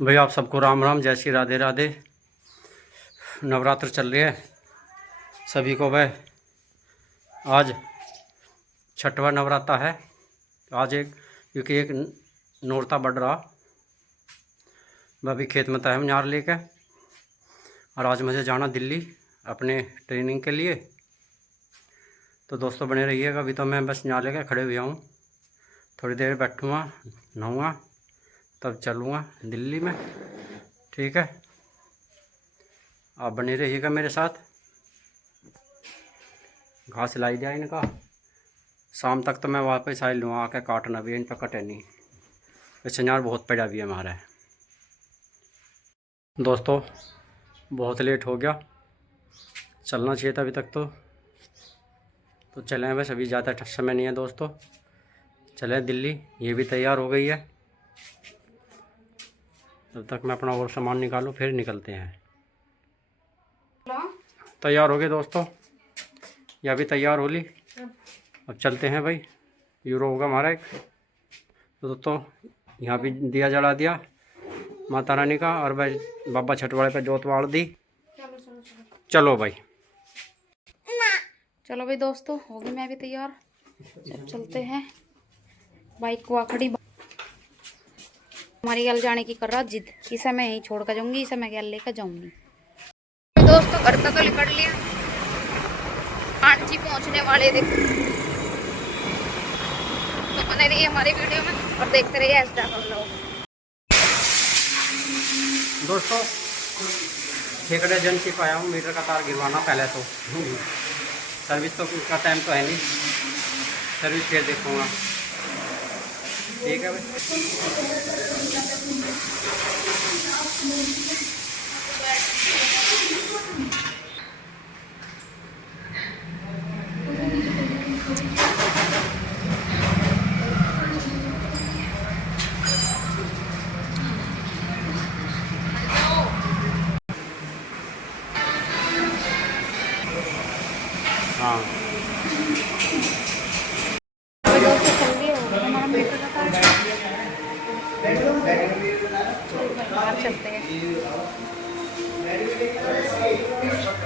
भाई आप सबको राम राम, जय श्री राधे राधे। नवरात्र चल रही है सभी को। वह आज छठवां नवरात्र है। आज क्योंकि एक नौरता बढ़ रहा, मैं अभी खेत में था हम न्यार लेकर, और आज मुझे जाना दिल्ली अपने ट्रेनिंग के लिए। तो दोस्तों बने रहिएगा। अभी तो मैं बस न्यार लेकर खड़े हुआ हूँ, थोड़ी देर बैठूँगा, नहाऊँगा, तब चलूँगा दिल्ली में। ठीक है, आप बने रहिएगा मेरे साथ। घास लाई दिया इनका, शाम तक तो मैं वापस आ लूँगा, आके काटना भी इन पर कटे नहीं। चिनार बहुत पड़ा भी है हमारा। दोस्तों बहुत लेट हो गया, चलना चाहिए था अभी तक तो चलें बस, अभी ज़्यादा समय नहीं है दोस्तों। चलें दिल्ली, ये भी तैयार हो गई है। तब तक मैं अपना और सामान निकालूं, फिर निकलते हैं। तैयार हो गए दोस्तों, यह भी तैयार हो ली। अब चलते हैं भाई, यूरो होगा हमारा एक। तो दोस्तों यहाँ भी दिया जला दिया माता रानी का, और भाई बाबा छठवाड़े पे जोत वाड़ दी। चलो भाई, चलो भाई दोस्तों, हो गई मैं भी तैयार। अब चलते हैं। बाइक को आखड़ी हमारी गल जाने की कर रहा जिद, इसे मैं यहीं छोड़ कर जाऊंगी, इसे मैं गल लेकर जाऊंगी। दोस्तों घर तक तो निकल लिया, आंट जी पहुंचने वाले देखो। तो बने रहिए हमारी वीडियो में और देखते रहिए ऐसा हम लोग। दोस्तों ठेकेदार एजेंसी पर आया हूँ, मीटर का तार गिरवाना पहले तो। सर्विस तो का टाइम तो है नहीं, सर्विस फिर देखूँगा। ठीक है भाई। हाँ चलते हैं।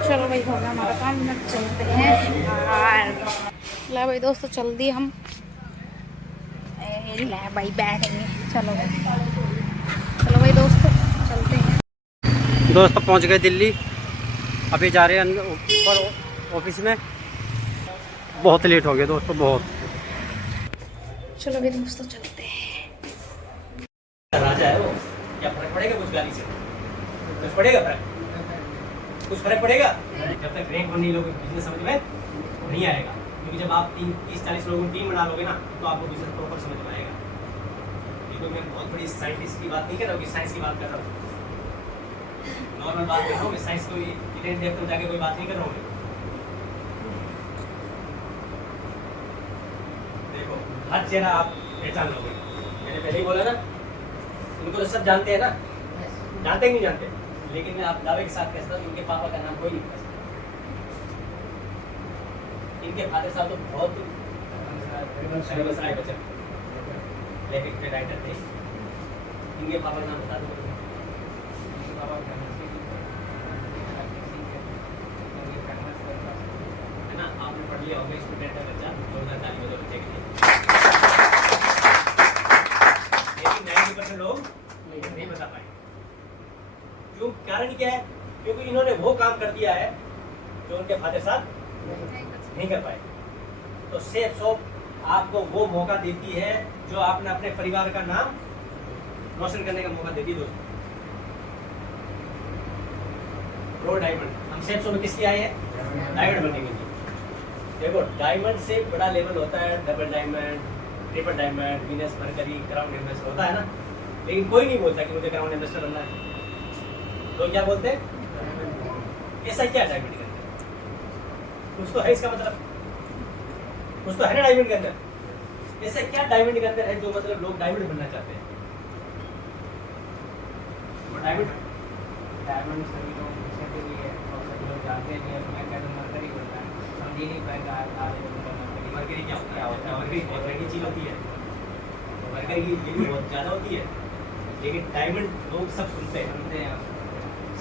चलो भाई हो गया हमारा काम, चलते हैं। ला भाई दोस्तों चल दिए हम, ला भाई बैठेंगे। चलो भाई दोस्तों चलते हैं। दोस्तों पहुंच गए दिल्ली, अभी जा रहे हैं ऊपर ऑफिस में। बहुत लेट हो गया दोस्तों, बहुत। चलो भाई दोस्तों चलते हैं। राजा है वो, क्या फर्क पड़ेगा कुछ गाड़ी से? कुछ पड़ेगा फर्क? कुछ फर्क पड़ेगा? जब तक रैंक नहीं लोगे बिजनेस समझ में नहीं आएगा। क्योंकि जब आप 30-40 लोगों की टीम बना लोगे ना, तो आपको बिजनेस प्रॉपर समझ में आएगा। ये तो मैं बहुत बड़ी साइंटिस्ट की बात नहीं कर रहा हूँ, कि साइंस की बात कर रहा हूँ, नॉर्मल बात कर रहा हूँ। मैं साइंस को इतने डेप्थ में जाके कोई बात नहीं कर रहा हूँ। देखो हर चेहरा आप पहचान लोगे। मैंने पहले ही बोला ना, इनको तो सब जानते हैं ना, जानते ही नहीं जानते, लेकिन मैं आप दावे के साथ कहता हूँ इनके पापा का नाम कोई नहीं पता। इनके फादर साहब तो बहुत बच्चन लेखक के राइटर थे। इनके पापा का नाम बता दो। है ना, आपने पढ़ लिया होगा, स्टूडेंट है बच्चा, जोरदार ताली बजाओ बच्चे के लिए। लेकिन 90% लोग नहीं बता पाए। क्यों? कारण क्या है? क्योंकि इन्होंने वो काम कर दिया है जो उनके फादर साहब नहीं कर पाए। तो सेफ शॉप आपको वो मौका देती है जो आपने अपने परिवार का नाम रोशन करने का मौका देती है। दोस्तों प्रो डायमंड, हम सेफ शॉप में किसकी आए हैं? डायमंड बनने के लिए। देखो डायमंड से बड़ा लेवल होता है double diamond, triple diamond, Venus, mercury, crown investor होता है ना। लेकिन कोई नहीं बोलता कि मुझे क्राउन इन्वेस्टर बनना है। तो क्या बोलते हैं? ऐसा क्या डायमंड के अंदर? कुछ तो है इसका मतलब, कुछ तो है ना डायमंड के अंदर। ऐसा क्या डायमंड के अंदर है जो मतलब लोग डायमंड बनना चाहते हैं? वो डायमंड सभी लोग के लिए, और सभी लोग जानते हैं कि मैं कहता हूं मरकरी बनना है, समझ ही नहीं पाएगा मरकरी क्या होता है। मरकरी बहुत महंगी चीज होती है, मरकरी की कीमत बहुत ज़्यादा होती है। लेकिन डायमंड लोग सब सुनते हैं,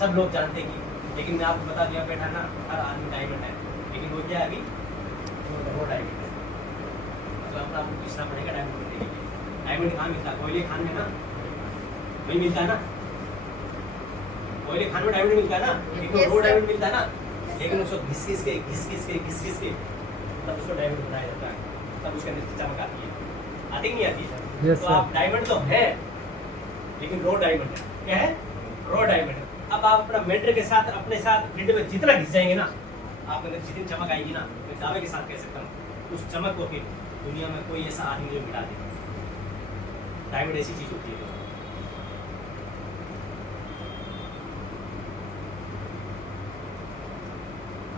सब लोग जानते हैं कि, लेकिन मैं आपको बता दिया बैठा ना, हर आदमी डायमंड है, लेकिन वो क्या है अभी वो डायमंड है। तो अपना आपको पूछना पड़ेगा डायमंड बनने के लिए। डायमंड कहाँ मिलता है? कोयले खान में ना, वही मिलता है ना, कोयले खान में डायमंड मिलता है ना, लेकिन वो डायमंड मिलता है ना, लेकिन उसको घिस घिस के तब उसको डायमंड बनाया जाता है, तब उसके अंदर चमक आती है, आती नहीं आती है? Yes, तो sir. आप डायमंड तो है, लेकिन रो डायमंड है। क्या है? रो डायमंड। अब आप अपना मेंटर के साथ अपने साथ फील्ड में जितना घिस जाएंगे ना, आप अंदर जितनी चमक आएगी ना, मैं दावे के साथ कह सकता हूँ उस चमक को फिर दुनिया में कोई ऐसा आदमी जो मिटा दे। डायमंड ऐसी चीज होती है।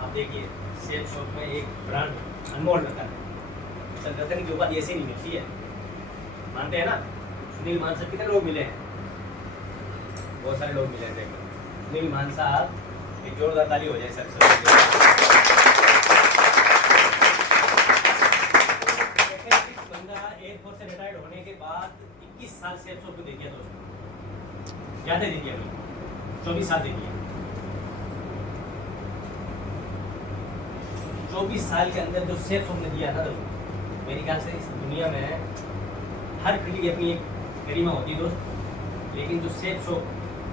आप देखिए सेल शॉप में एक ब्रांड अनमोल रखा है, रतन की उपाधि ऐसे नहीं मिलती है, मानते हैं ना? सुनील मान साहब कितने लोग मिले हैं? बहुत सारे लोग मिले हैं। सुनील मान साहब, एक जोरदार ताली हो जाए सब। बंदा एयरफोर्स से रिटायर्ड होने के बाद 21 साल सेल शॉप को दे दिया दोस्तों, ज्यादा दे दिया, 24 साल दे दिया। 24 साल के अंदर जो सेल शॉप ने दिया था दोस्तों, मेरे ख्याल से इस दुनिया में हर फील्ड की अपनी एक गरिमा होती है दोस्त, लेकिन जो सेफ शॉप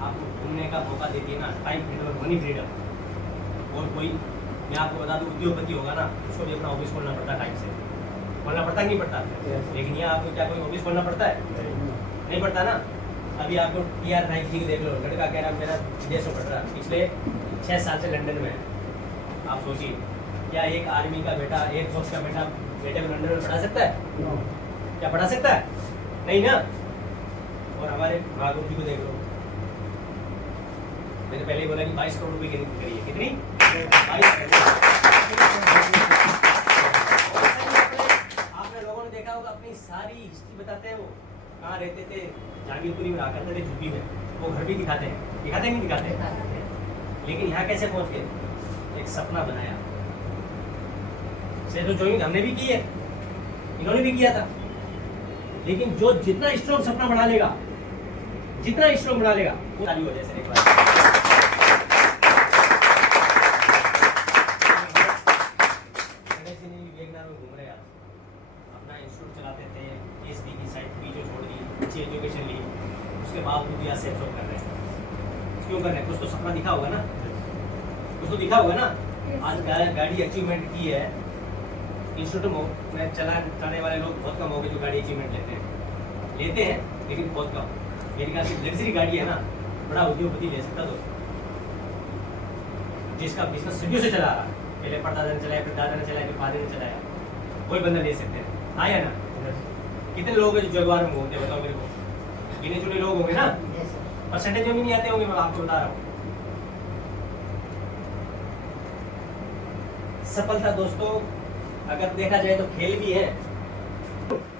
आपको घूमने का मौका देती है ना, टाइम फ्रीडम, मनी फ्रीडम। और कोई, मैं आपको बता दूं, उद्योगपति होगा ना, उसको भी अपना ऑफिस खोलना पड़ता है, टाइम से खोलना पड़ता नहीं पड़ता? लेकिन यहाँ आपको क्या कोई ऑफिस खोलना पड़ता है? नहीं पड़ता ना। अभी आपको TR नाइकी देख लो, लड़का कह रहा मेरा विदेशों पढ़ रहा, पिछले 6 साल से लंदन में है। आप सोचिए, क्या एक आर्मी का बेटा, एयरफोर्स का बेटा बेटे को लंदन में पढ़ा सकता है? क्या पढ़ा सकता है? नहीं ना। और हमारे महागुरु जी को देख लो, मैंने पहले ही बोला कि 22 करोड़ रुपए की इनकम करी है। कितनी? 22 करोड़। आपने लोगों ने देखा होगा, अपनी सारी हिस्ट्री बताते हैं, वो कहाँ रहते थे, जागीरपुरी में रहा करते थे, झुग्गी में, वो घर भी दिखाते हैं, दिखाते नहीं दिखाते? लेकिन यहाँ कैसे पहुंच गए? एक सपना बनाया। से तो ज्वाइन हमने भी की है, इन्होंने भी किया था, लेकिन जो जितना स्ट्रॉन्ग सपना बना लेगा, जितना स्ट्रॉन्ग बना लेगा, वो ताली हो जाए सर एक बार। वियतनाम में घूम रहे हैं, अपना इंस्टीट्यूट चलाते थे, PhD की साइड भी जो छोड़ दी, अच्छी एजुकेशन ली, उसके बावजूद यहाँ सेल्फ जॉब कर रहे हैं। क्यों कर रहे हैं? कुछ तो सपना दिखा होगा ना, कुछ तो दिखा होगा ना। आज गाड़ी अचीवमेंट की है इंस्टीट्यूट में चलाने वाले लोग बहुत कम हो गए जो गाड़ी अचीवमेंट लेते हैं, लेकिन बहुत कम। मेरी ख्याल से लग्जरी गाड़ी है ना, बड़ा उद्योगपति ले सकता दोस्तों, जिसका बिजनेस सदियों से चला रहा है, पहले परदादा ने चलाया, फिर दादा ने चलाया, फिर फादर ने चलाया, कोई बंदा ले सकते हैं। हाँ या ना? कितने लोग हैं जो जगवार में घूमते हैं? बताओ मेरे को। गिने चुने लोग होंगे ना, परसेंटेज में भी नहीं आते होंगे, मैं आपको बता रहा हूँ। सफलता दोस्तों अगर देखा जाए तो खेल भी है।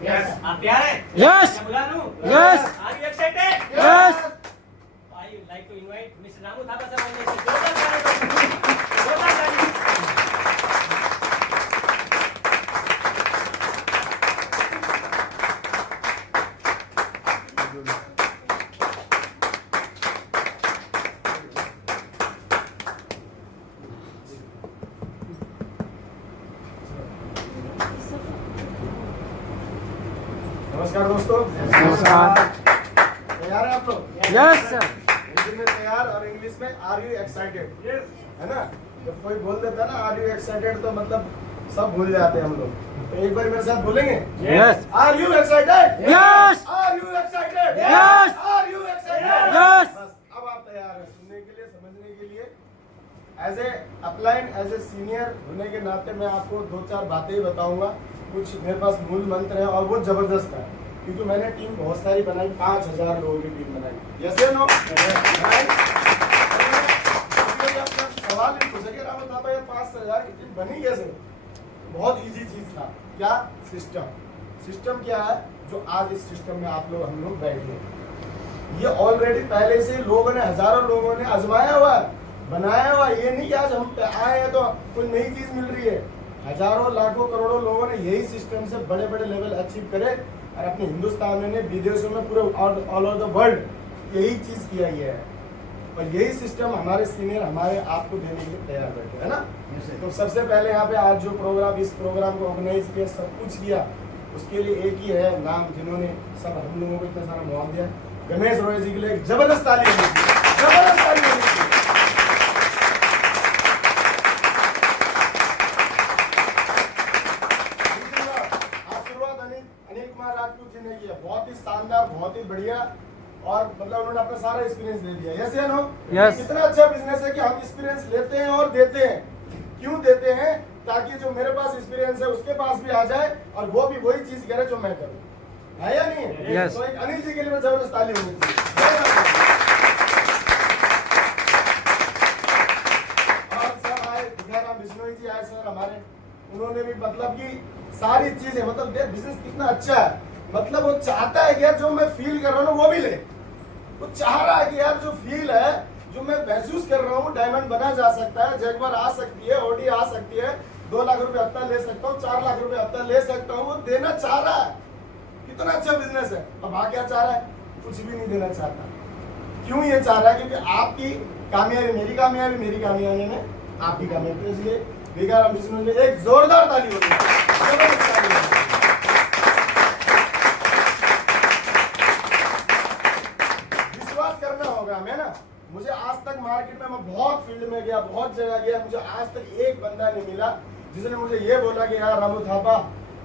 Yes. आप तैयार हैं? Yes. मैं बुला लूं? Yes. Are you excited? Yes. I would like to invite Mr. Ramu Thapa sir on the stage. जोरदार ताली। नमस्कार दोस्तों। नमस्कार। तैयार है आप लोग? Yes sir. हिंदी में तैयार और इंग्लिश में आर यू एक्साइटेड? है ना? जब कोई बोल देता है ना आर यू एक्साइटेड, तो मतलब सब भूल जाते हैं हम लोग। तो एक बार मेरे साथ बोलेंगे? Yes. Are you excited? Yes. Are you excited? Yes. Are you excited? Yes. बस अब आप तैयार हैं सुनने के लिए, समझने के लिए। As a upline, as a senior होने के नाते मैं आपको 2-4 बातें बताऊंगा। कुछ मेरे पास मूल मंत्र है और वो जबरदस्त है, क्योंकि मैंने टीम बहुत सारी बनाई, 5000 लोगों की टीम बनाई। यस या नो? सवाल नहीं पूछेंगे रावत आप, ये 5000 की टीम बनी कैसे? बहुत इजी चीज था। क्या? सिस्टम। सिस्टम क्या है जो आज इस सिस्टम में आप लोग, हम लोग बैठे, ये ऑलरेडी पहले से लोगों ने, हजारों लोगों ने आजमाया हुआ है, बनाया हुआ। ये नहीं कि आज हम आए हैं तो कोई नई चीज मिल रही है। हजारों लाखों करोड़ों लोगों ने यही सिस्टम से बड़े बड़े लेवल अचीव करे और अपने हिंदुस्तान में विदेशों में पूरे ऑल ओवर द वर्ल्ड यही चीज किया गया है और यही सिस्टम हमारे सीनियर हमारे आपको देने के लिए तैयार बैठे है ना। तो सबसे पहले यहाँ पे आज जो प्रोग्राम इस प्रोग्राम को ऑर्गेनाइज किया सब कुछ किया उसके लिए एक ही है नाम जिन्होंने सब हम लोगों को इतना सारा मुआवजा दिया। गणेश रॉय जी के लिए एक जबरदस्त ताली होनी चाहिए, जबरदस्त ताली होनी चाहिए। आज शुरुआत अनिल कुमार राजपूत जी ने की है, बहुत ही शानदार, बहुत ही बढ़िया और मतलब उन्होंने अपना सारा एक्सपीरियंस दे दिया। यस या नो? यस। इतना अच्छा बिजनेस है कि हम एक्सपीरियंस लेते हैं और देते हैं। क्यों देते हैं? ताकि जो मेरे पास एक्सपीरियंस है उसके पास भी आ जाए और वो भी वही चीज करे जो मैं करूं, है या नहीं? यस। तो एक अनिल जी के लिए जबरदस्त ताली होनी चाहिए। और सब आए, भिखाराम बिश्नोई जी आए सर हमारे, उन्होंने भी मतलब कि सारी चीजें मतलब बिजनेस कितना अच्छा है, मतलब वो चाहता है कि यार जो मैं फील कर रहा हूँ ना वो भी ले। वो चाह रहा है कि यार जो फील है जो मैं महसूस कर रहा हूँ, डायमंड बना जा सकता है, जगवर आ सकती है, ओडी आ सकती है, 2 लाख रुपए हफ्ता ले सकता हूँ, 4 लाख रुपए हफ्ता ले सकता हूँ, वो देना चाह रहा है। कितना अच्छा बिजनेस है। अब आ क्या चाह रहा है? कुछ भी नहीं देना चाहता। क्यों ये चाह रहा है? क्योंकि आपकी कामयाबी मेरी कामयाबी, मेरी कामयाबी में आपकी कामयाबी। इसलिए भिखाराम बिश्नोई जी एक जोरदार ताली होती है। विश्वास करना होगा हमें ना। मुझे आज तक मार्केट में मैं बहुत फील्ड में गया, बहुत जगह गया, मुझे आज तक एक बंदा नहीं मिला जिसने मुझे ये बोला कि यार रामू थापा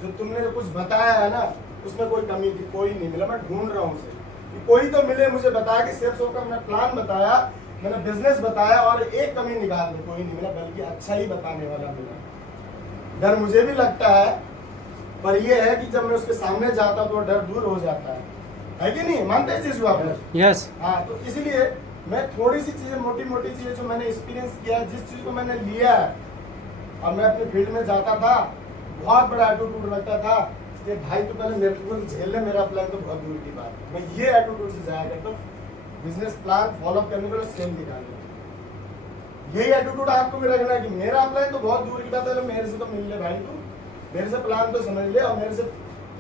जो तुमने जो कुछ बताया है ना उसमें कोई कमी थी। कोई नहीं मिला। मैं ढूंढ रहा हूँ उसे कि कोई तो मिले मुझे बताया कि सेफ शॉप का मैंने प्लान बताया, मैंने बिजनेस बताया और एक कमी निकाल दे। कोई नहीं मिला, बल्कि अच्छा ही बताने वाला मिला। डर मुझे भी लगता है पर यह है कि जब मैं उसके सामने जाता तो डर दूर हो जाता है कि नहीं? मानते हैं चीज को आप? यस। हाँ, तो इसलिए मैं थोड़ी सी चीजें, मोटी मोटी चीजें जो मैंने एक्सपीरियंस किया, जिस चीज को मैंने लिया है और मैं अपने फील्ड में जाता था, बहुत बड़ा एटीट्यूड लगता था कि भाई तो पहले मेरे को झेल ले, मेरा प्लान तो बहुत दूर की बात है। मैं ये एटीट्यूड से जाया करता हूँ, बिजनेस प्लान फॉलो करने के लिए सेम दिखाने। यही एटीट्यूड आपको भी रखना है कि मेरा प्लान तो बहुत दूर की बात है, मेरे से तो मिल ले भाई, तू मेरे से प्लान तो समझ ले और मेरे से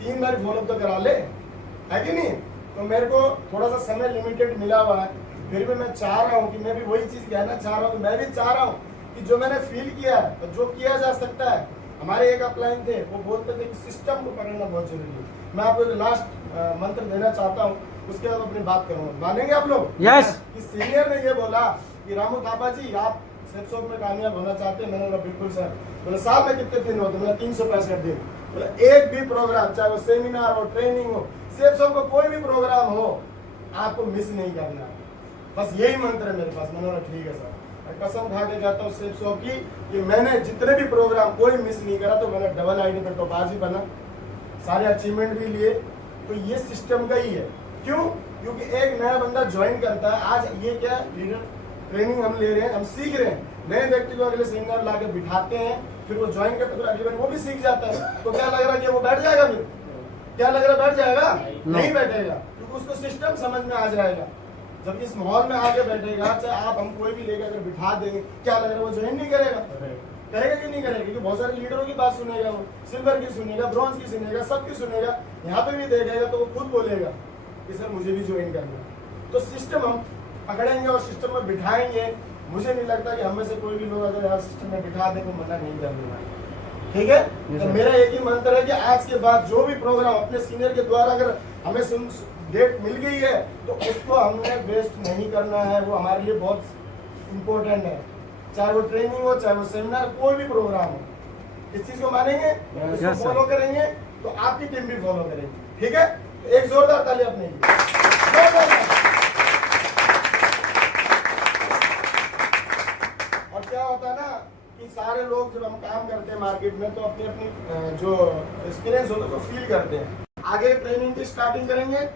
3 बार फॉलो तो करा ले, है कि नहीं? तो मेरे को थोड़ा सा समय लिमिटेड मिला हुआ है, फिर भी मैं चाह रहा हूँ कि मैं भी वही चीज कहना चाह रहा हूँ। मैं भी चाह रहा हूँ कि जो मैंने फील किया है तो जो किया जा सकता है। हमारे एक अपलाइन थे, वो बोलते थे कि सिस्टम को पकड़ना बहुत जरूरी है। मैं आपको लास्ट मंत्र देना चाहता हूँ, उसके बाद अपनी बात करूँगा। मानेंगे आप लोग? यस। कि सीनियर ने ये बोला कि रामू थापा जी आप सेफ शॉप में कामयाब होना चाहते हैं? मैंने बोला बिल्कुल सर। बोला साल में कितने दिन होते? बोला 365 दिन। बोला एक भी प्रोग्राम, चाहे वो सेमिनार हो, ट्रेनिंग हो, सेफ शॉप का कोई भी प्रोग्राम हो, आपको मिस नहीं करना। बस यही मंत्र है मेरे पास। मैंने बोला ठीक है सर। मैं कसम खा के कहता हूँ सेफ शॉप की कि मैंने जितने भी प्रोग्राम कोई मिस नहीं करा। तो मैंने डबल आईडी पे टॉपाज भी बना, सारे अचीवमेंट भी लिए। तो ये सिस्टम का ही है। क्यों? क्योंकि एक नया बंदा ज्वाइन करता है। आज ये क्या लीडर ट्रेनिंग हम ले रहे हैं, हम सीख रहे हैं। नए व्यक्ति को अगले सेमिनार लाके बिठाते हैं, फिर वो ज्वाइन करते, फिर अगली बार वो भी सीख जाता है। तो क्या लग रहा है कि वो बैठ जाएगा? फिर क्या लग रहा है बैठ जाएगा? नहीं बैठेगा, क्योंकि उसको सिस्टम समझ में आ जाएगा। जब इस माहौल में आके बैठेगा, चाहे आप हम कोई भी लेकर अगर बिठा देंगे, क्या लग रहा है वो ज्वाइन नहीं करेगा? करेगा कि नहीं करेगा? क्योंकि बहुत सारे लीडरों की बात सुनेगा, वो सिल्वर की सुनेगा, ब्रॉन्ज की सुनेगा, सबकी सुनेगा। यहाँ पे भी देखेगा तो वो खुद बोलेगा कि सर मुझे भी ज्वाइन करना है। तो सिस्टम हम पकड़ेंगे और सिस्टम में बिठाएंगे। मुझे नहीं लगता कि हम में से कोई भी लोग अगर सिस्टम में बिठा दे तो मना नहीं करने वाला। ठीक है? तो मेरा एक ही मंत्र है कि आज के बाद जो भी प्रोग्राम अपने सीनियर के द्वारा अगर हमें डेट मिल गई है तो उसको हमने वेस्ट नहीं करना है। वो हमारे लिए बहुत इम्पोर्टेंट है। चाहे वो ट्रेनिंग हो, चाहे वो सेमिनार, कोई भी प्रोग्राम हो, इस चीज को मानेंगे, इसको फॉलो करेंगे तो आपकी टीम भी फॉलो करेगी। ठीक है? एक जोरदार ताली अपने लिए। और क्या होता है ना कि सारे लोग जब हम काम करते हैं मार्केट में तो अपनी अपनी जो एक्सपीरियंस होता है वो फील करते हैं। आगे ट्रेनिंग की स्टार्टिंग करेंगे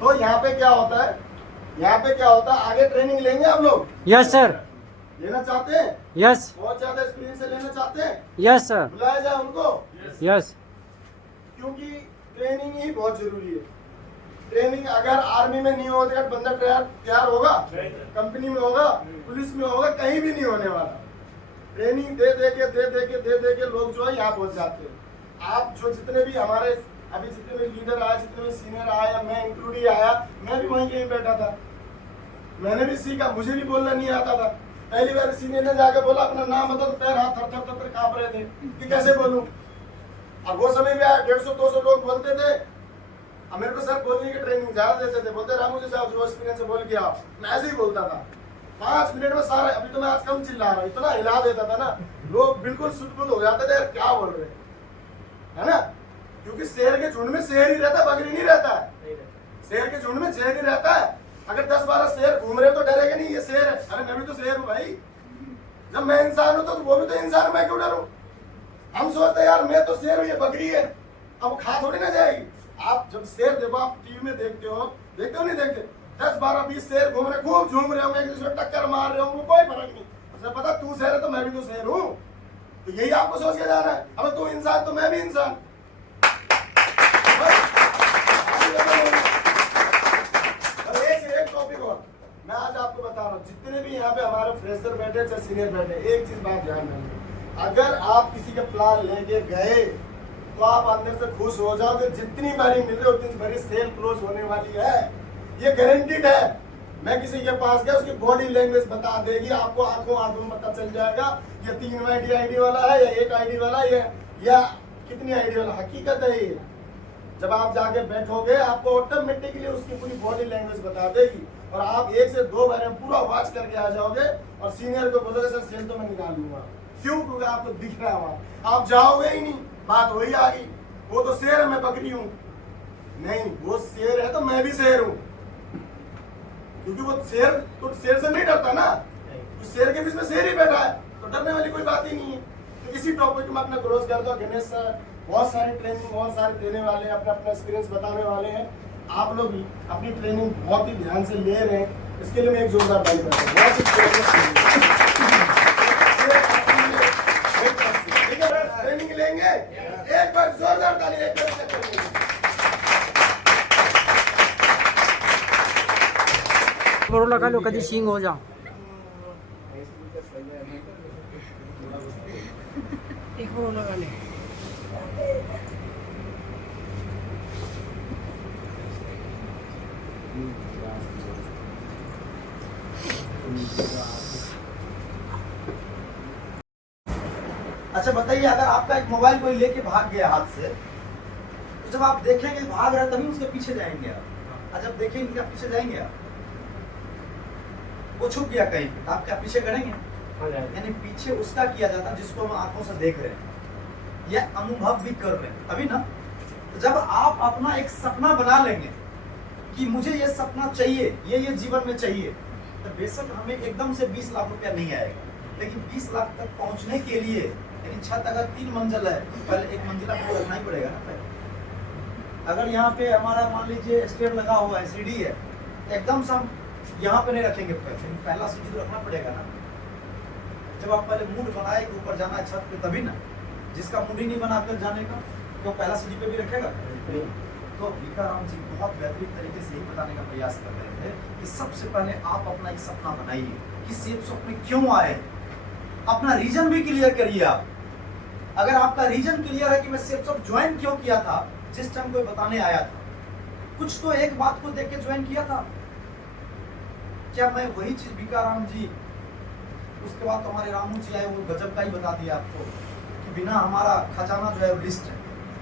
तो यहाँ पे क्या होता है, आगे ट्रेनिंग लेंगे आप लोग? Yes sir. लेना चाहते हैं? यस। बहुत ज्यादा एक्सपीरियंस से लेना चाहते हैं? Yes sir. बुलाया जाए उनको? यस। क्योंकि ट्रेनिंग ही बहुत जरूरी है। ट्रेनिंग अगर आर्मी में नहीं होगा तो बंदा तैयार होगा? कंपनी में होगा, पुलिस में होगा, कहीं भी नहीं होने वाला। ट्रेनिंग दे दे के लोग जो है यहाँ पहुंच जाते हैं। आप जो जितने भी हमारे अभी जितने भी लीडर आए, जितने भी सीनियर आया, मैं इंक्लूड ही आया, मैं भी वहीं कहीं बैठा था, मैंने भी सीखा, मुझे भी बोलना नहीं आता था। पहली बार सीनियर ने जाकर बोला अपना नाम बता, तो पैर हाथ थर थर थर कांप रहे थे कि कैसे बोलूं। अब वो समय में 150-200 लोग बोलते थे, अब मेरे को सर बोलने की ट्रेनिंग ज्यादा देते थे, बोलते रामू जी साहब जो एक्सपीरियंस बोल के आओ, मैं ऐसे ही बोलता था 5 मिनट में सारा। अभी तो मैं आज कम चिल्ला रहा हूँ, इतना हिला देता था ना, लोग बिल्कुल सुध हो जाते थे, क्या बोल रहे है ना। क्योंकि शेर के झुंड में शेर ही रहता है, बकरी नहीं रहता है। शेर के झुंड में शेर ही रहता है। अगर 10-12 शेर घूम रहे हो तो डरेगा नहीं, ये शेर है, अरे मैं भी तो शेर हूँ भाई। जब मैं इंसान हूँ तो वो भी तो इंसान है, मैं क्यों डरूं। हम सोचते हैं यार मैं तो शेर हूँ, ये बकरी है, अब खा थोड़ी ना जाएगी। आप जब शेर देखो, आप टीवी में देखते हो नहीं देखते, 10-12-20 शेर घूम रहे, खूब झूम रहे होंगे, एक दूसरे टक्कर मार रहे होंगे, कोई फर्क नहीं। मुझे पता तू शेर है तो मैं भी तो शेर हूँ, तो यही आपको सोच के जाना है। अब तू इंसान तो मैं भी इंसान। एक टॉपिक और मैं आज आपको बता रहा हूँ, जितने भी यहाँ पे हमारे फ्रेशर बैठे चाहे सीनियर बैठे, एक चीज बात ध्यान रखिए, अगर आप किसी का प्लान लेके गए तो आप अंदर से खुश हो जाओगे। जितनी बारी मिल रही उतनी बारी सेल क्लोज होने वाली है, ये गारंटीड है। मैं किसी के पास गया, उसकी बॉडी लैंग्वेज बता देगी आपको, आंखों में पता चल जाएगा ये 3 आईडी वाला है या 1 आईडी वाला है या कितनी आईडी वाला। हकीकत है ये। जब आप जाके बैठोगे आपको ऑटोमेटिकली उसकी पूरी बॉडी लैंग्वेज बता देगी, और आप 1 से 2 बार में पूरा वॉच करके आ जाओगे और सीनियर को बोलोगे सर सेल तो मैं निकाल लूंगा। क्यों? क्योंकि आपको दिख रहा है, आप जाओगे ही नहीं। बात वही आ गई, वो तो शेर है मैं बकरी हूँ। नहीं, वो शेर है तो मैं भी शेर हूँ, क्योंकि वो शेर तो शेर से नहीं डरता ना, तो शेर के बीच में शेर ही बैठा है, तो डरने वाली कोई बात ही नहीं है। तो इसी टॉपिक में अपना क्लोज कर दो। गणेश सर बहुत सारी ट्रेनिंग बहुत सारे देने वाले हैं, अपना अपना एक्सपीरियंस बताने वाले हैं। आप लोग अपनी ट्रेनिंग बहुत ही ध्यान से ले रहे हैं, इसके लिए मैं एक जोरदार ताली बजाऊंगा। ट्रेनिंग लेंगे, एक बार जोरदार ताली। बरो लगा लो कभी सींग हो जाओ। एक बरो लगा ले। अच्छा बताइए, अगर आपका एक मोबाइल कोई लेके भाग गया हाथ से, तो जब आप देखेंगे भाग रहा है तभी उसके पीछे जाएंगे आप, और जब देखेंगे क्या पीछे जाएंगे आप, वो छुप गया कहीं तो आप क्या पीछे करेंगे? यानी पीछे उसका किया जाता है जिसको हम आंखों से देख रहे हैं या अनुभव भी कर रहे हैं, तभी ना। तो जब आप अपना एक सपना बना लेंगे कि मुझे ये सपना चाहिए, ये जीवन में चाहिए, तो बेशक हमें एकदम से 20 लाख रुपया नहीं आएगा, लेकिन 20 लाख तक पहुंचने के लिए, यानी छत अगर 3 मंजिल है, पहले 1 मंजिला को रखना ही पड़ेगा ना पहले। अगर यहाँ पे हमारा मान लीजिए स्टेयर लगा हुआ है, सीढ़ी है, एकदम से हम यहाँ पे नहीं रखेंगे, पहला सीढ़ी तो रखना पड़ेगा ना। जब आप पहले मूड बनाए कि ऊपर जाना है छत पे, तभी ना। जिसका मूड ही नहीं बना फिर जाने का, क्यों पहला सीढ़ी पे भी रखेगा? तो भिखाराम जी बहुत बेहतरीन तरीके से यही बताने का प्रयास कर रहे थे कि सबसे पहले आप अपना एक सपना बनाइए कि सेफ शॉप में क्यों आए, अपना रीजन भी क्लियर करिए आप। अगर आपका रीजन क्लियर है कि मैं सेफ शॉप ज्वाइन क्यों किया था, जिस टाइम कोई बताने आया था, कुछ तो एक बात को देख के ज्वाइन किया था। क्या मैं वही चीज भिखाराम जी, उसके बाद तो हमारे रामू जी आए, वो गजब का ही बता दिया आपको कि बिना हमारा खजाना जो है लिस्ट है।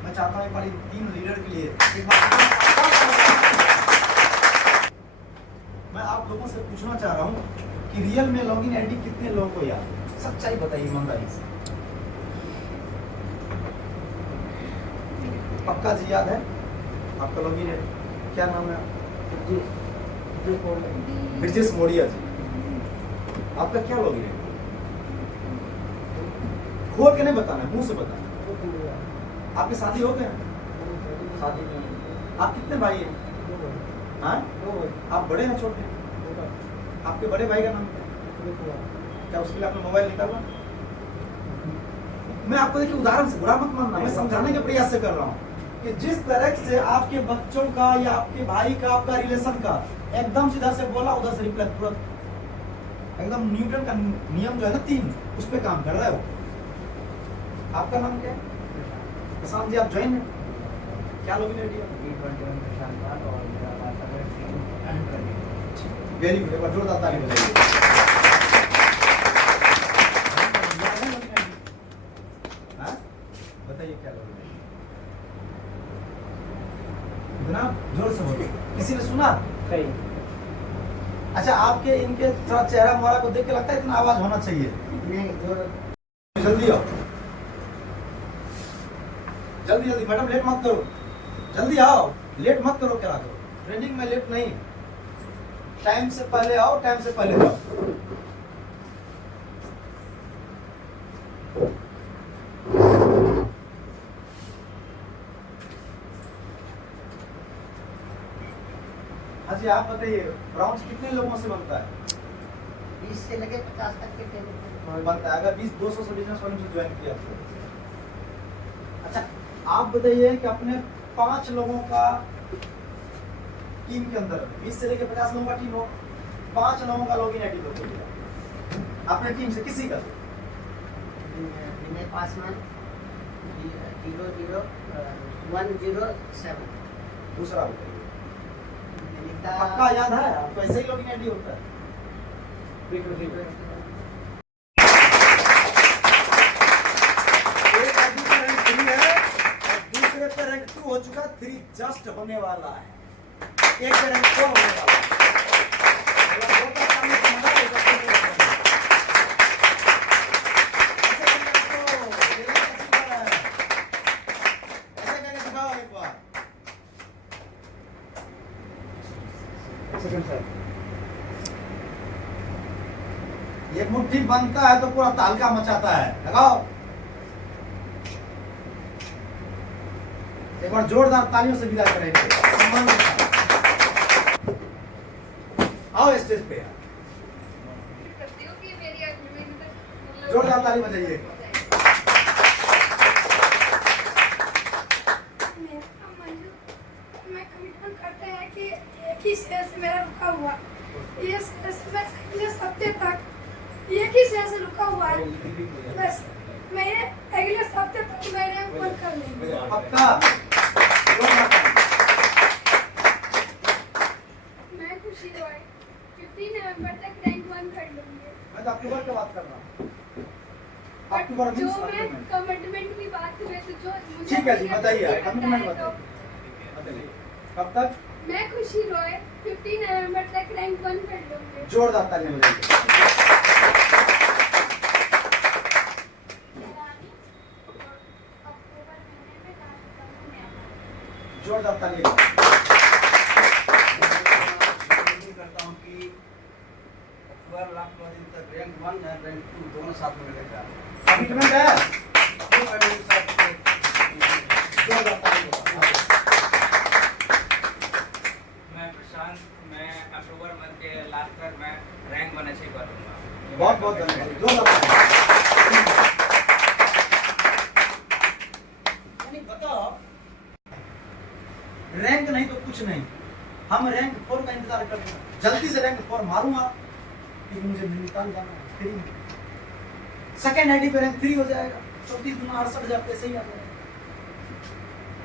मैं चाहता हूँ एक बार 3 लीडर के लिए मैं आप लोगों से पूछना चाह रहा हूँ कि रियल में लॉगिन आईडी कितने लोगों को याद, सच्चाई बताइए ईमानदारी से। पक्का जी याद है आपका लॉगिन है? क्या नाम है? ब्रिजेश मोड़िया जी। आपका क्या लॉगिन है? खोल के नहीं बताना, मुंह से बताना। आपकी शादी हो गया? शादी नहीं। आप कितने भाई हैं? हाँ? आप बड़े हैं छोटे? आपके बड़े भाई का नाम क्या? उसके लिए आपने मोबाइल निकाला? मैं आपको देखिए उदाहरण से बुरा मत मानना, मैं समझाने के प्रयास से कर रहा हूँ कि जिस तरह से आपके बच्चों का या आपके भाई का, आपका रिलेशन का एकदम सीधा से बोला, उधर से रिप्लाई तुरंत। एकदम न्यूटन का नियम जो है ना 3, उस पर काम कर रहे हो। आपका नाम क्या है? प्रशांत जी, आप ज्वाइन हैं? क्या लोग वेरी गुड, एक बार जोरदार ताली बजाइए। हाँ? बताइए क्या लोग जनाब, जोर से बोलो। किसी ने सुना? सही। अच्छा, आपके इनके थोड़ा चेहरा मोहरा को देख के लगता है इतना आवाज होना चाहिए। जल्दी आओ, जल्दी जल्दी, मैडम लेट मत करो, जल्दी आओ, लेट मत करो, क्या करो, ट्रेनिंग में लेट नहीं, टाइम से पहले आओ, टाइम से पहले जाओ। हाँ जी, आप बताइए, ब्राउन्स कितने लोगों से बनता है? 20 से लेके 50 तक के टेबल बनता है। अगर 20-200 से बिजनेस वाले से ज्वाइन किया तो। अच्छा, आप बताइए कि अपने 5 लोगों का टीम के अंदर 20 से लेके 50 लोगों का टीम हो, 5 लोगों का लॉगिन आईडी दो अपने टीम से, किसी का विनय पासवान 00107। दूसरा बताइए, ललिता पक्का याद है आपको? ऐसे ही लॉगिन आईडी होता है। देखो एक आईडी पे रैंक 3 है और दूसरे पे रैंक 2 हो चुका, 3 जस्ट होने वाला है, एक पे रैंक 4 होने वाला है। ये मुट्ठी बनता है तो पूरा तालका मचाता है। लगाओ एक बार जोरदार तालियों से विदा करेंगे। आओ स्टेज पे, जोरदार ताली बजाइए। मैं कमिटमेंट करते हैं कि एक ही शेयर से मेरा रुका हुआ, ये शेयर से मैं अगले हफ्ते तक एक ही शेयर से रुका हुआ है, बस मैं अगले हफ्ते तक मैं रैंक 1 कर लूंगी। पक्का? मैं खुशी हुई 15 नवंबर तक रैंक 1 कर लूंगी। मैं तो अक्टूबर की बात कर रहा हूँ। और अक्टूबर जो means मैं अक्टूबर। कमिटमेंट की बात हुई तो जो मुझे ठीक है जी, बताइए कमिटमेंट तो बताइए कब तक? मैं खुशी रोए 15 नवंबर तक रैंक 1 कर लूंगी। जोरदार ताली बजाइए। अक्टूबर महीने में जोरदार ताली। करता हूँ कि अक्टूबर लास्ट दिन तक रैंक 1 और रैंक 2 दोनों साथ में मिलेगा। कमिटमेंट है? जोरदार ताली। मैं प्रशांत, मैं अक्टूबर मंथ के लास्ट तक मैं रैंक 1 अचीव करूँगा। बहुत बहुत धन्यवाद। जोरदार ताली। बताओ, रैंक नहीं तो कुछ नहीं, हम रैंक 4 का इंतजार करते हैं। जल्दी से रैंक 4 मारूंगा क्योंकि मुझे निकाल जाना है फ्री में। सेकंड आईडी पे रैंक 3 हो जाएगा, 34 गुना 68,000 पैसे ही आ जाएगा।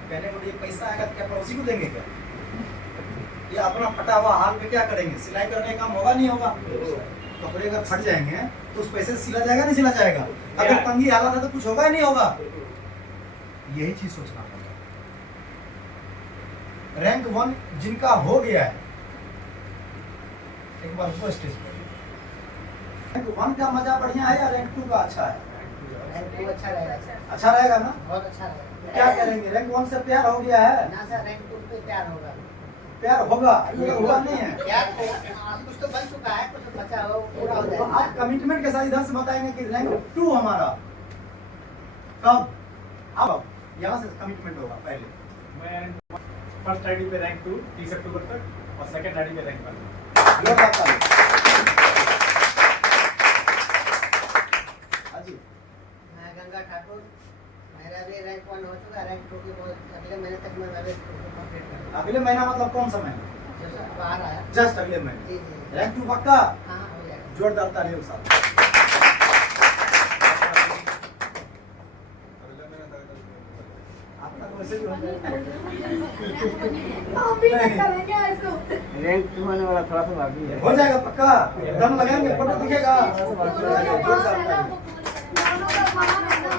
कहने को ये पैसा आएगा तो क्या पड़ोसी को देंगे क्या? ये अपना फटा हुआ हाल में क्या करेंगे? सिलाई करने का काम होगा नहीं होगा? कपड़े अगर फट जाएंगे तो उस पैसे से सिला जाएगा नहीं सिला जाएगा? अगर तंगी हालत है तो कुछ होगा ही नहीं होगा? यही चीज सोचना पड़ता है। रैंक 1 जिनका हो गया है, एक बार वो स्टेज पर। रैंक 1 का मजा बढ़िया है या रैंक 2 का अच्छा है? रैंक 2 अच्छा रहेगा सर, अच्छा रहेगा ना? बहुत अच्छा रहेगा। क्या करेंगे? रैंक 1 से प्यार हो गया है? ना सर, रैंक 2 पे प्यार होगा। प्यार होगा, ये हुआ नहीं है। प्यार को कुछ तो बन चुका है, कुछ बचा हो पूरा हो तो जाएगा। आप कमिटमेंट के साथ इधर से बताएंगे कि रैंक 2 हमारा कब? अब यहाँ से कमिटमेंट होगा पहले। मैं फर्स्ट आईडी पे रैंक 2 30 अक्टूबर तक और सेकंड आईडी पे रैंक 1। जोरदार ताली। हाँ जी, मैं गंगा ठाकुर, मेरा भी रैंक 1 हो चुका, रैंक 2 की बहुत अगले महीने तक मैं कंप्लीट करूँगा। अगले महीना मतलब कौन सा महीना? जो सर बाहर आया। जस्ट अगले महीने। जी जी, रैंक 2 पक्का? हाँ हो जाएगा। जोरदार तालियों के साथ। से भी हो जाएगा। हम भी करेंगे ऐसे। रैंक 2 होने वाला थोड़ा सा बाकी है। हो जाएगा पक्का, दम लगाएंगे, फोटो दिखेगा। दोनों का मान है ना।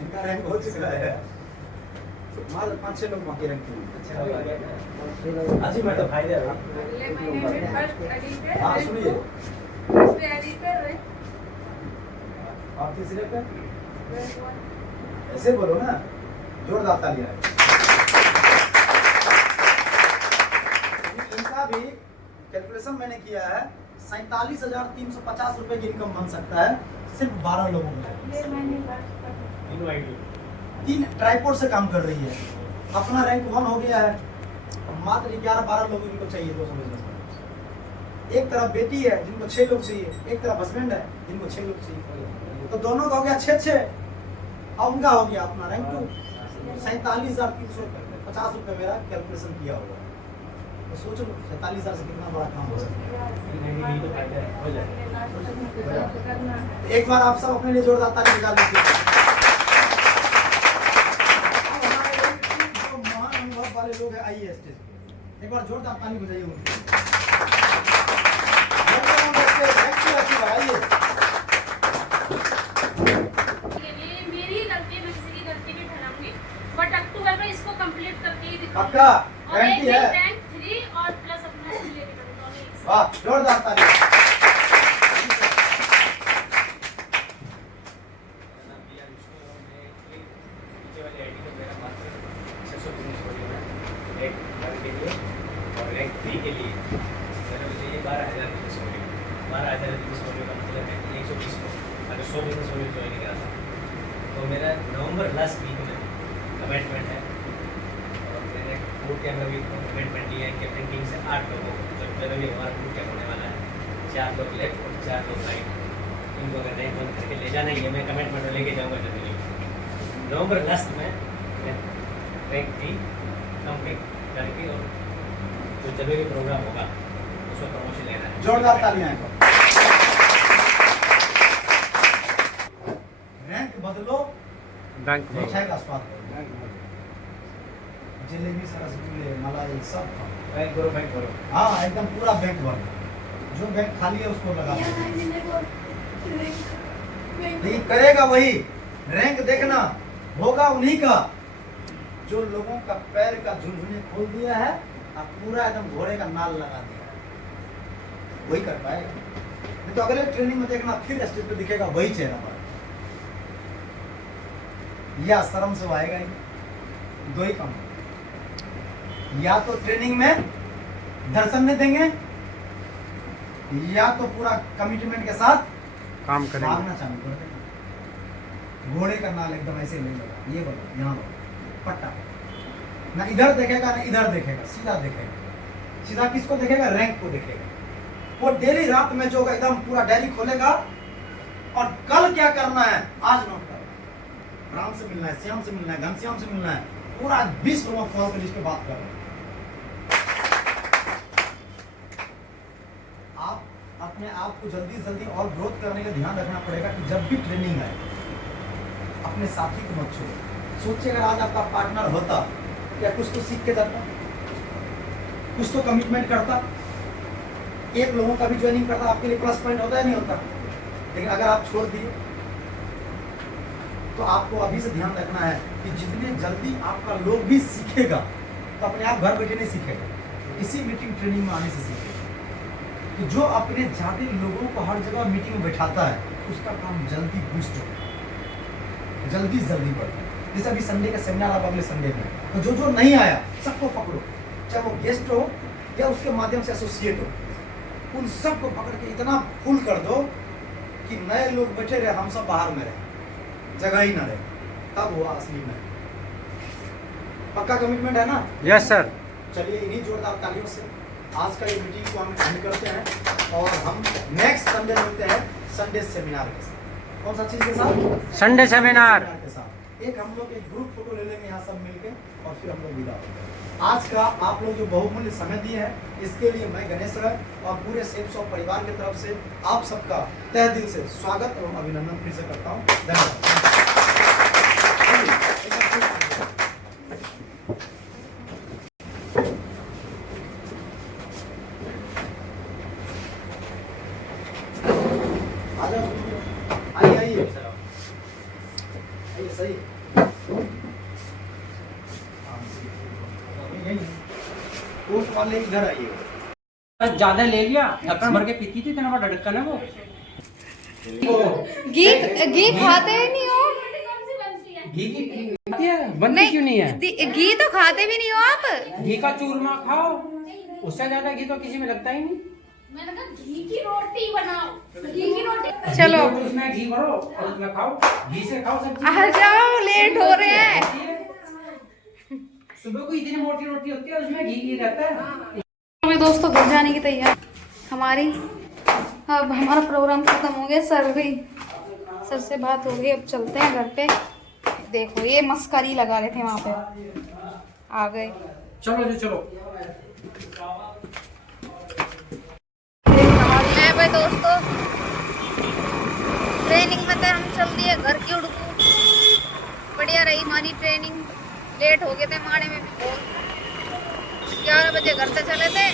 इनका रैंक हो चुका है, मात्र 5-6 लोग बाकी रैंक में। आज ही मैं तो फायदे हाँ सुनिए, आप तीसरे पे ऐसे बोलो ना, जोरदार तालियां। इनका भी कैलकुलेशन मैंने किया है, 47,350 रुपए की इनकम बन सकता है सिर्फ 12 लोगों में। 3 ट्राइपॉड से काम कर रही है, अपना रैंक 1 हो गया है, मात्र 11-12 लोगों को चाहिए 200 बिजनेस। एक तरफ बेटी है जिनको 6 लोग चाहिए, एक तरफ हस्बैंड है जिनको 6 लोग चाहिए, तो दोनों का हो गया 6-6, और उनका हो गया अपना रैंक 2। 47,350 रुपए मेरा कैलकुलेशन किया होगा, तो सोच लो 47,000 से कितना बड़ा काम हो सकता है। एक बार आप सब अपने लिए जोरदार ताली बजा दीजिए। जो महान अनुभव वाले लोग हैं, आइए स्टेज पे, एक बार जोरदार ताली बजाइए उनके लिए। आइए, मेरी गलती है, मैं किसी की गलती नहीं ठहराऊंगी, बट अक्टूबर में इसको कंप्लीट करके ही दिखाऊंगी। पक्का और गारंटी है। रैंक 3 और प्लस अपना लेके करूंगा दोनों एक साथ। वाह, जोरदार ताली। रैंक 3 के लिए मैंने मुझे ये 12,000 बिजनेस हो गए। 12,000 बिजनेस होने का मतलब है 120 को अगर 100 बिजनेस होने ज्वाइन करा था, तो मेरा नवंबर लास्ट वीक में कमिटमेंट है, और मैंने बूट कैंप में भी कमिटमेंट लिया है कैप्टन टीम से 8 लोगों को, जब जनवरी हमारा बूट कैंप होने वाला है, 4 लोग लेफ्ट और 4 लोग राइट, इनको अगर रैंक 1 करके ले जाना ही है, मैं कमिटमेंट लेके जाऊँगा जनवरी में। नवंबर लास्ट में मैं रैंक 3 कंप्लीट करके और जो जनवरी प्रोग्राम होगा उसमें प्रमोशन लेना है। जोरदार तालियां। रैंक बदलो, बैंक मिठाई का स्वाद लो। जलेबी, रसगुल्ले, मलाई सब खाओ। बैंक करो। हाँ, एकदम पूरा बैंक भर, जो बैंक खाली है उसको लगा दो। लेकिन करेगा वही, रैंक देखना होगा उन्हीं का जो लोगों का पैर का झुनझुने खोल दिया है और पूरा एकदम घोड़े का नाल लगा दिया है, वही कर पाएगा। नहीं तो अगले ट्रेनिंग में देखना फिर स्टेज पे दिखेगा वही चेहरा पर, या शर्म से आएगा ही। दो ही काम, या तो ट्रेनिंग में दर्शन नहीं देंगे, या तो पूरा कमिटमेंट के साथ काम करेंगे। भागना चालू कर देंगे। घोड़े का नाल एकदम ऐसे नहीं लगा, ये बोलो यहाँ बोलो पट्टा, ना इधर देखेगा ना इधर देखेगा, सीधा देखेगा। सीधा किसको देखेगा? रैंक को देखेगा। वो डेली रात में जो एकदम पूरा डायरी खोलेगा और कल क्या करना है आज नोट कर, राम से मिलना है, श्याम से मिलना है, घनश्याम से मिलना है, पूरा 20 लोगों को लिस्ट पे बात कर रहे हैं। आप अपने आप को जल्दी जल्दी और ग्रोथ करने का ध्यान रखना पड़ेगा कि जब भी ट्रेनिंग आए अपने साथी को मत छोड़ो। सोचिए अगर आज आपका पार्टनर होता, क्या कुछ तो सीख के जाता, कुछ तो कमिटमेंट करता, एक लोगों का भी ज्वाइनिंग करता, आपके लिए प्लस पॉइंट होता है नहीं होता। लेकिन अगर आप छोड़ दिए तो आपको अभी से ध्यान रखना है कि जितने जल्दी आपका लोग भी सीखेगा तो अपने आप घर बैठे नहीं सीखेगा, इसी मीटिंग ट्रेनिंग में आने से सीखेगा। तो जो अपने ज्यादा लोगों को हर जगह मीटिंग में बैठाता है उसका काम जल्दी बूस्ट होता है, जल्दी बढ़ता है। जैसे अभी संडे का सेमिनार आप अगले संडे में, तो जो नहीं आया सबको पकड़ो, चाहे वो गेस्ट हो या उसके माध्यम से एसोसिएट हो, उन सबको पकड़ के इतना फुल कर दो कि नए लोग बैठे रहे, हम सब बाहर में रहे, जगह ही ना रहे, तब वो असली में। पक्का कमिटमेंट है ना? Yes sir. चलिए इन्हीं जोरदार तालियों से आज का ये मीटिंग को हम एंड करते हैं और हम नेक्स्ट संडे मिलते हैं संडे सेमिनार के साथ। कौन सा चीज के साथ? संडे सेमिनार के साथ एक हम लोग एक ग्रुप फोटो ले लेंगे यहाँ सब मिलके और फिर हम लोग विदा होंगे। आज का आप लोग जो बहुमूल्य समय दिए हैं इसके लिए मैं गणेश सर और पूरे सेफ शॉप परिवार की तरफ से आप सबका तहे दिल से स्वागत एवं अभिनंदन फिर से करता हूँ। धन्यवाद। आइए आइए आइए, सही है। पोस्ट वाले इधर आइए। ज्यादा ले लिया, ढक्कन भर के पीती थी, इतना बड़ा ढक्कन है वो। घी खाते ही नहीं हो? घी की बनती क्यों नहीं है? घी तो खाते भी नहीं हो आप? घी का चूरमा खाओ, उससे ज्यादा घी तो किसी में लगता ही नहीं। मैंने कहा घी की रोटी बनाओ, घी की रोटी। चलो उसमें घी भरो और उसमें खाओ, घी से खाओ सब्जी। आ जाओ, लेट हो रहे हैं। सुबह को इतनी मोटी रोटी होती है, उसमें घी रहता है। अभी दोस्तों घर जाने की तैयारी हमारी। अब हमारा प्रोग्राम खत्म हो गया, सर से बात हो गई, अब चलते हैं घर पे। देखो ये मस्करी लगा रहे थे वहाँ पे, आ गए। चलो जी चलो। भाई दोस्तों ट्रेनिंग में तो हम चल दिए घर की उड़कू। बढ़िया रही हमारी ट्रेनिंग। लेट हो गए थे माने में भी बहुत। 11 बजे घर से चले थे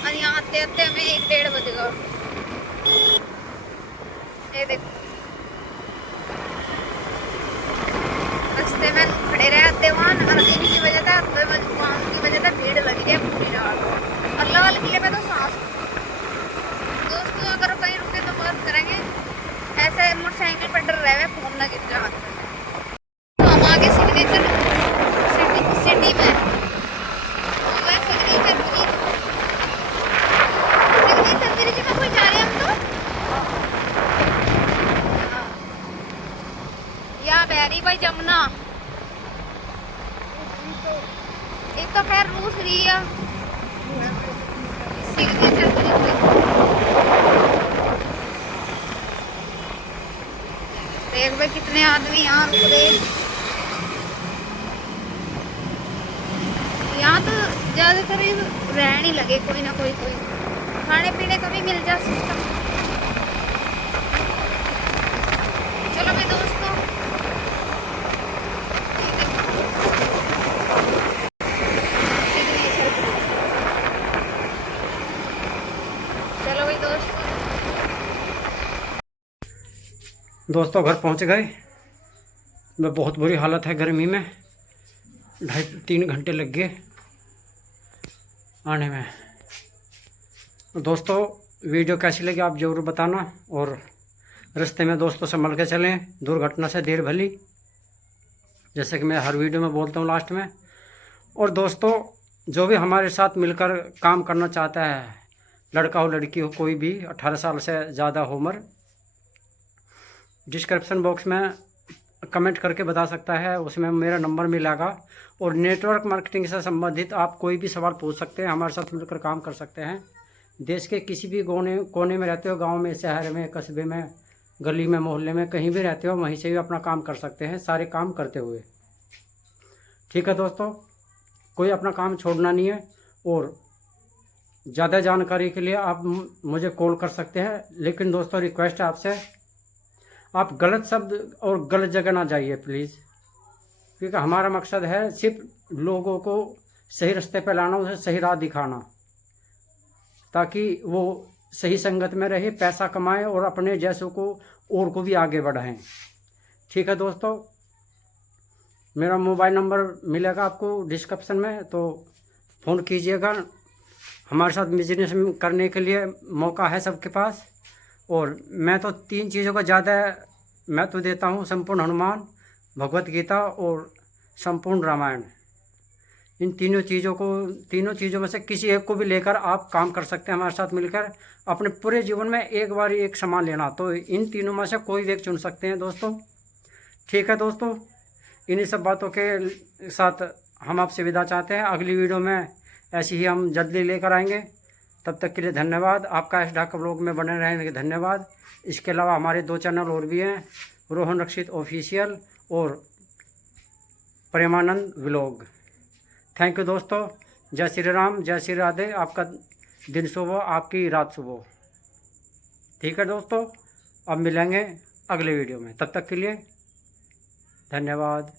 और यहाँ आते आते हमें 1-1:30 बजेगा। ये देखो रस्ते में खड़े रहे देवान, और इनकी वजह से भीड़ लगी है पूरी रात। और लाल किले में तो सांस। दोस्तों अगर कहीं रुके तो बात करेंगे, ऐसे मोटरसाइकिल पर डर रहे हुए फोन न गिर जाए। तो हम आगे सिग्नेचर सिटी में सिग्नेचर ब्रिज में कोई जा रहे हैं हम तो। या बहरी भाई जमुना, एक तो खैर रूस रही है सिग्नेचर ब्रिज में। देख भाई कितने आदमी यहाँ रुक रहे। यहाँ तो ज्यादातर रहने ही लगे कोई ना कोई खाने पीने का भी मिल जा सिस्टम। चलो भाई दोस्तों, चलो भाई दोस्तों घर पहुंच गए। बहुत बुरी हालत है गर्मी में, 2.5-3 घंटे लग गए आने में। दोस्तों वीडियो कैसी लगी आप ज़रूर बताना, और रास्ते में दोस्तों संभल के चलें, दुर्घटना से देर भली, जैसे कि मैं हर वीडियो में बोलता हूँ लास्ट में। और दोस्तों जो भी हमारे साथ मिलकर काम करना चाहता है, लड़का हो लड़की हो, कोई भी 18 साल से ज़्यादा हो उम्र, डिस्क्रिप्शन बॉक्स में कमेंट करके बता सकता है, उसमें मेरा नंबर मिलेगा। और नेटवर्क मार्केटिंग से संबंधित आप कोई भी सवाल पूछ सकते हैं, हमारे साथ मिलकर काम कर सकते हैं। देश के किसी भी कोने में रहते हो, गांव में, शहर में, कस्बे में, गली में, मोहल्ले में, कहीं भी रहते हो, वहीं से भी अपना काम कर सकते हैं, सारे काम करते हुए। ठीक है दोस्तों, कोई अपना काम छोड़ना नहीं है। और ज़्यादा जानकारी के लिए आप मुझे कॉल कर सकते हैं, लेकिन दोस्तों रिक्वेस्ट है आपसे, आप गलत शब्द और गलत जगह ना जाइए प्लीज़, क्योंकि हमारा मकसद है सिर्फ लोगों को सही रास्ते पर लाना, उसे सही राह दिखाना, ताकि वो सही संगत में रहे, पैसा कमाए और अपने जैसों को और को भी आगे बढ़ाएं। ठीक है दोस्तों, मेरा मोबाइल नंबर मिलेगा आपको डिस्क्रिप्शन में, तो फ़ोन कीजिएगा। हमारे साथ बिजनेस करने के लिए मौका है सबके पास। और मैं तो 3 चीज़ों का ज़्यादा महत्व देता हूँ, संपूर्ण हनुमान, भगवत गीता और संपूर्ण रामायण। इन तीनों चीज़ों में से किसी एक को भी लेकर आप काम कर सकते हैं हमारे साथ मिलकर। अपने पूरे जीवन में एक बार एक सामान लेना, तो इन तीनों में से कोई भी एक चुन सकते हैं दोस्तों। ठीक है दोस्तों, इन्हीं सब बातों के साथ हम आपसे विदा चाहते हैं। अगली वीडियो में ऐसी ही हम जल्दी लेकर आएंगे। तब तक के लिए धन्यवाद। आपका इस ढाका ब्लॉग में बने रहने के धन्यवाद। इसके अलावा हमारे 2 चैनल और भी हैं, रोहन रक्षित ऑफिशियल और प्रेमानंद व्लॉग। थैंक यू दोस्तों। जय श्री राम, जय श्री राधे। आपका दिन शुभ हो, आपकी रात शुभ हो। ठीक है दोस्तों, अब मिलेंगे अगले वीडियो में, तब तक के लिए धन्यवाद।